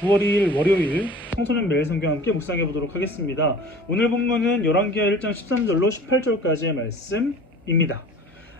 9월 2일 월요일 청소년 매일 성경 함께 묵상해 보도록 하겠습니다. 오늘 본문은 열왕기하 1장 13절로 18절까지의 말씀입니다.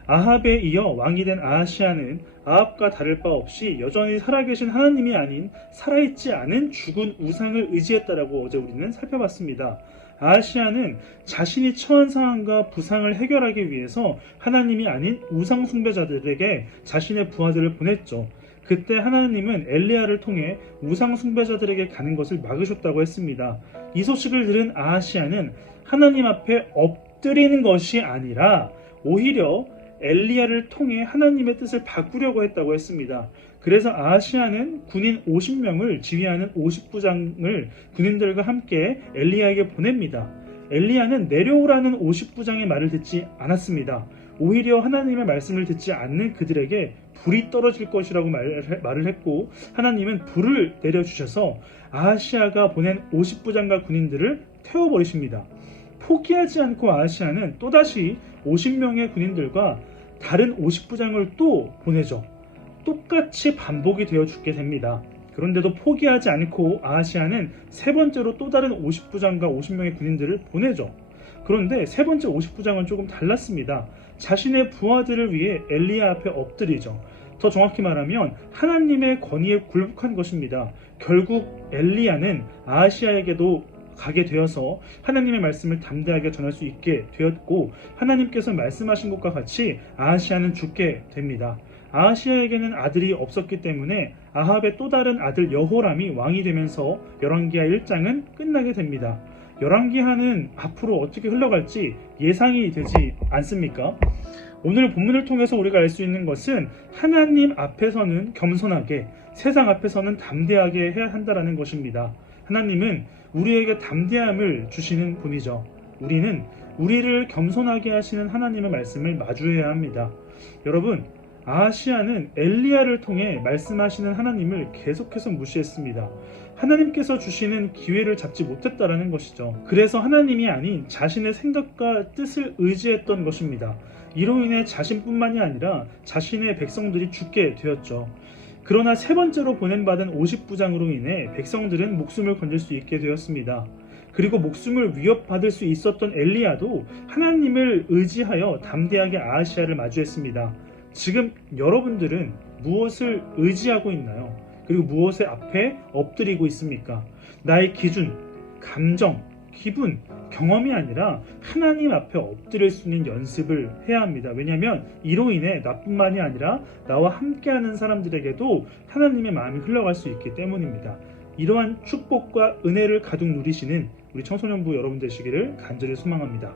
아합에 이어 왕이 된 아하시아는 아합과 다를 바 없이 여전히 살아계신 하나님이 아닌 살아있지 않은 죽은 우상을 의지했다라고 어제 우리는 살펴봤습니다. 아하시아는 자신이 처한 상황과 부상을 해결하기 위해서 하나님이 아닌 우상 숭배자들에게 자신의 부하들을 보냈죠. 그때 하나님은 엘리야를 통해 우상 숭배자들에게 가는 것을 막으셨다고 했습니다. 이 소식을 들은 아하시아는 하나님 앞에 엎드리는 것이 아니라 오히려 엘리야를 통해 하나님의 뜻을 바꾸려고 했다고 했습니다. 그래서 아하시아는 군인 50명을 지휘하는 50부장을 군인들과 함께 엘리야에게 보냅니다. 엘리야는 내려오라는 50부장의 말을 듣지 않았습니다. 오히려 하나님의 말씀을 듣지 않는 그들에게 불이 떨어질 것이라고 말- 말을 했고 하나님은 불을 내려주셔서 아하시아가 보낸 50부장과 군인들을 태워버리십니다. 포기하지 않고 아하시아는 또다시 50명의 군인들과 다른 50부장을 또 보내죠. 똑같이 반복이 되어 죽게 됩니다. 그런데도 포기하지 않고 아하시아는 세 번째로 또 다른 50부장과 50명의 군인들을 보내죠. 그런데 세 번째 50부장은 조금 달랐습니다. 자신의 부하들을 위해 엘리야 앞에 엎드리죠. 더 정확히 말하면 하나님의 권위에 굴복한 것입니다. 결국 엘리야는 아하시아에게도 가게 되어서 하나님의 말씀을 담대하게 전할 수 있게 되었고 하나님께서 말씀하신 것과 같이 아하시아는 죽게 됩니다. 아하시아에게는 아들이 없었기 때문에 아합의 또 다른 아들 여호람이 왕이 되면서 열왕기하 1장은 끝나게 됩니다. 열왕기하는 앞으로 어떻게 흘러갈지 예상이 되지 않습니까? 오늘 본문을 통해서 우리가 알 수 있는 것은 하나님 앞에서는 겸손하게 세상 앞에서는 담대하게 해야 한다라는 것입니다. 하나님은 우리에게 담대함을 주시는 분이죠. 우리는 우리를 겸손하게 하시는 하나님의 말씀을 마주해야 합니다. 여러분, 아시아는 엘리야를 통해 말씀하시는 하나님을 계속해서 무시했습니다. 하나님께서 주시는 기회를 잡지 못했다라는 것이죠. 그래서 하나님이 아닌 자신의 생각과 뜻을 의지했던 것입니다. 이로 인해 자신뿐만이 아니라 자신의 백성들이 죽게 되었죠. 그러나 세 번째로 보낸받은 50부장으로 인해 백성들은 목숨을 건질 수 있게 되었습니다. 그리고 목숨을 위협받을 수 있었던 엘리야도 하나님을 의지하여 담대하게 아하시아를 마주했습니다. 지금 여러분들은 무엇을 의지하고 있나요? 그리고 무엇의 앞에 엎드리고 있습니까? 나의 기준, 감정, 기분, 경험이 아니라 하나님 앞에 엎드릴 수 있는 연습을 해야 합니다. 왜냐하면 이로 인해 나뿐만이 아니라 나와 함께하는 사람들에게도 하나님의 마음이 흘러갈 수 있기 때문입니다. 이러한 축복과 은혜를 가득 누리시는 우리 청소년부 여러분 되시기를 간절히 소망합니다.